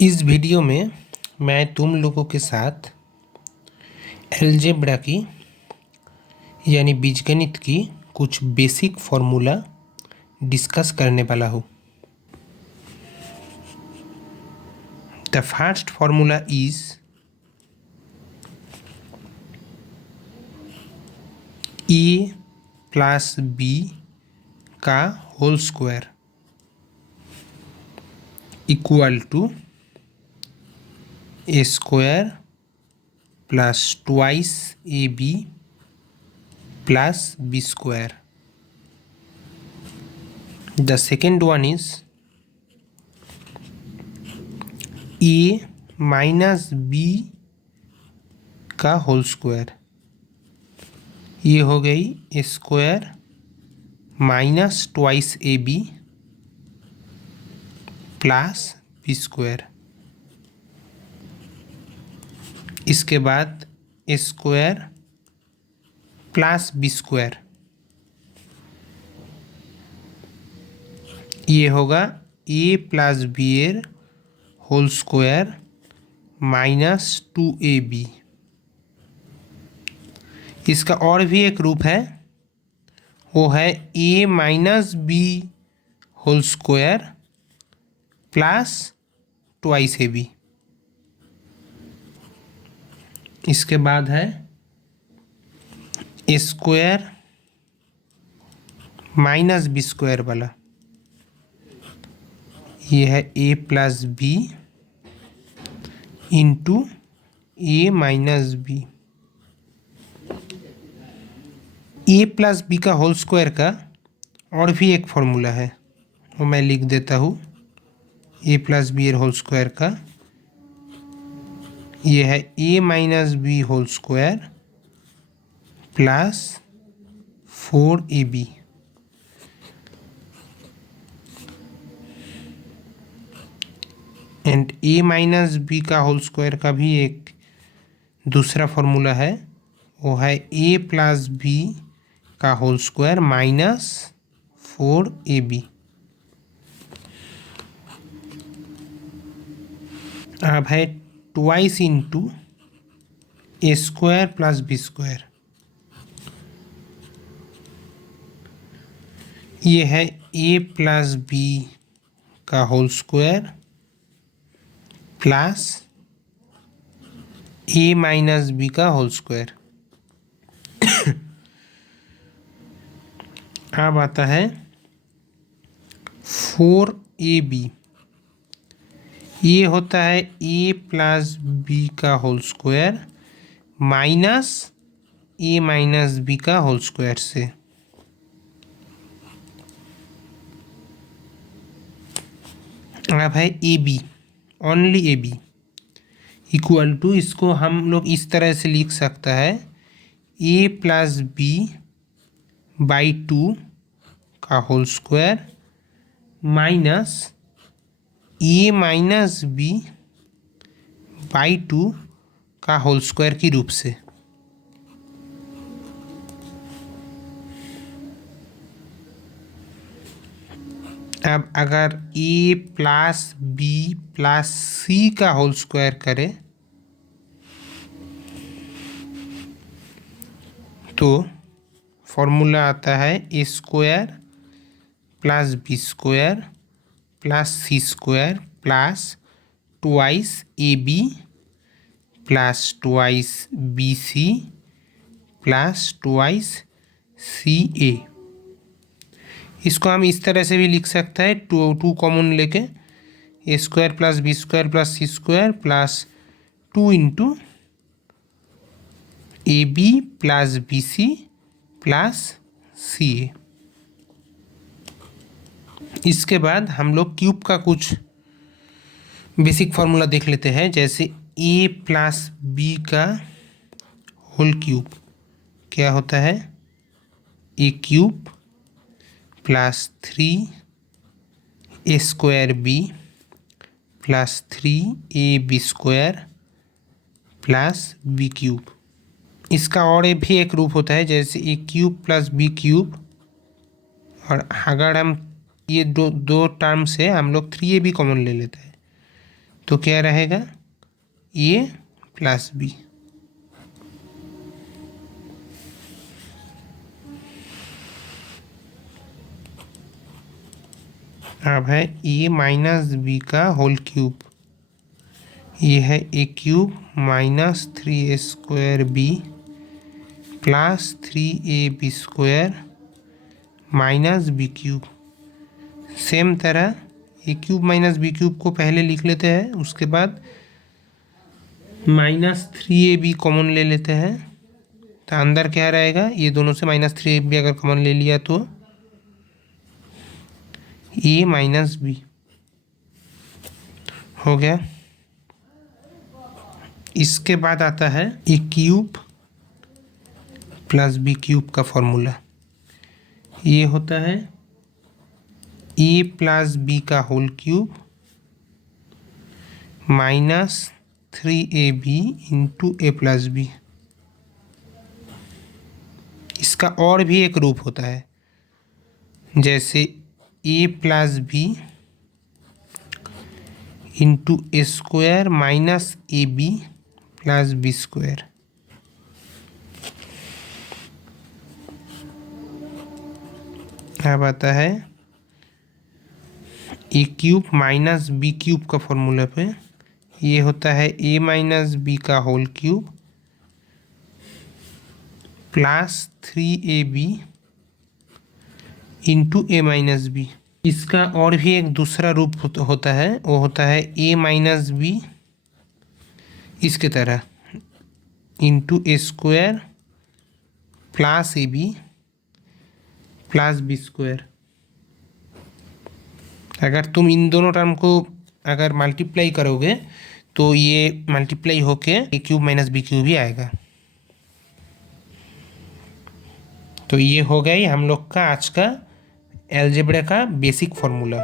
इस वीडियो में मैं तुम लोगों के साथ अलजेब्रा की यानी बीजगणित की कुछ बेसिक फार्मूला डिस्कस करने वाला हूँ। The first formula is A plus B का whole square equal to A square plus twice A B plus B square. The second one is a minus B का होल स्क्वायर, ये हो गई A square minus twice A B plus B square. इसके बाद A square plus B square, ये होगा A plus B uh whole square minus two A B. इसका और भी एक रूप है, वो है A minus B whole square plus twice A B. इसके बाद है A square minus B square वाला, ये है A plus B into A minus B. A plus B का होल स्क्वायर का और भी एक फॉर्मूला है, वो मैं लिख देता हूँ। A plus B whole square का ये है A minus B whole square plus 4ab। And A minus B का होल स्क्वायर का भी एक दूसरा फॉर्मूला है, वो है ए प्लस बी का होल स्क्वायर माइनस 4ab। अब है twice into A square plus B square, ये है ए प्लस बी का whole square plus A minus B का होल स्क्वायर। अब आता है 4ab, ये होता है ए प्लस बी का whole square minus A minus B का होल स्क्वायर से। अब है A B, only A B equal to, इसको हम लोग इस तरह से लिख सकता है ए प्लस बी बाई 2 का whole square minus A minus B by 2 का होल स्क्वायर की रूप से। अब अगर A plus B plus C का होल स्क्वायर करें तो फॉर्मूला आता है A square plus B square plus C square plus twice A B plus twice B C plus twice C A. इसको हम इस तरह से भी लिख सकते हैं, टू कॉमन लेके A square plus B square plus C square plus 2 into A B plus B C plus C A. इसके बाद हम लोग क्यूब का कुछ बेसिक फार्मूला देख लेते हैं, जैसे ए प्लस बी का होल क्यूब क्या होता है, A cube plus 3 A square B plus 3 A B square plus B cube. इसका और भी एक रूप होता है, जैसे A cube plus B cube, और अगर हम ये दो टर्म से हम लोग 3ab कॉमन ले लेते हैं तो क्या रहेगा, ए प्लस बी। अब है ए माइनस बी का होल क्यूब। ये है A cube minus 3a² B plus 3ab² minus B cube. Same तरह A cube minus B cube को पहले लिख लेते हैं, उसके बाद -3ab कॉमन ले लेते हैं। तो अंदर क्या रहेगा, ये दोनों से -3ab अगर कॉमन ले लिया तो ए माइनस बी हो गया। इसके बाद आता है A cube plus B cube का फॉर्मूला। ये होता है ए प्लस बी का whole cube -3ab into A plus B. इसका और भी एक रूप होता है, जैसे A plus B into A square minus A B plus B square. अब आता है A cube minus B cube का फॉर्मूला पे। ये होता है ए माइनस बी का whole cube plus 3ab into A minus B. इसका और भी एक दूसरा रूप होता है, वो होता है ए माइनस बी इसके तरह into A square plus A B plus B square. अगर तुम इन दोनों टर्म को अगर मल्टीप्लाई करोगे तो ये मल्टीप्लाई होके ए क्यूब माइनस बी क्यूब ही आएगा। तो ये हो गई हम लोग का आज का अलजेब्रा का बेसिक फॉर्मूला।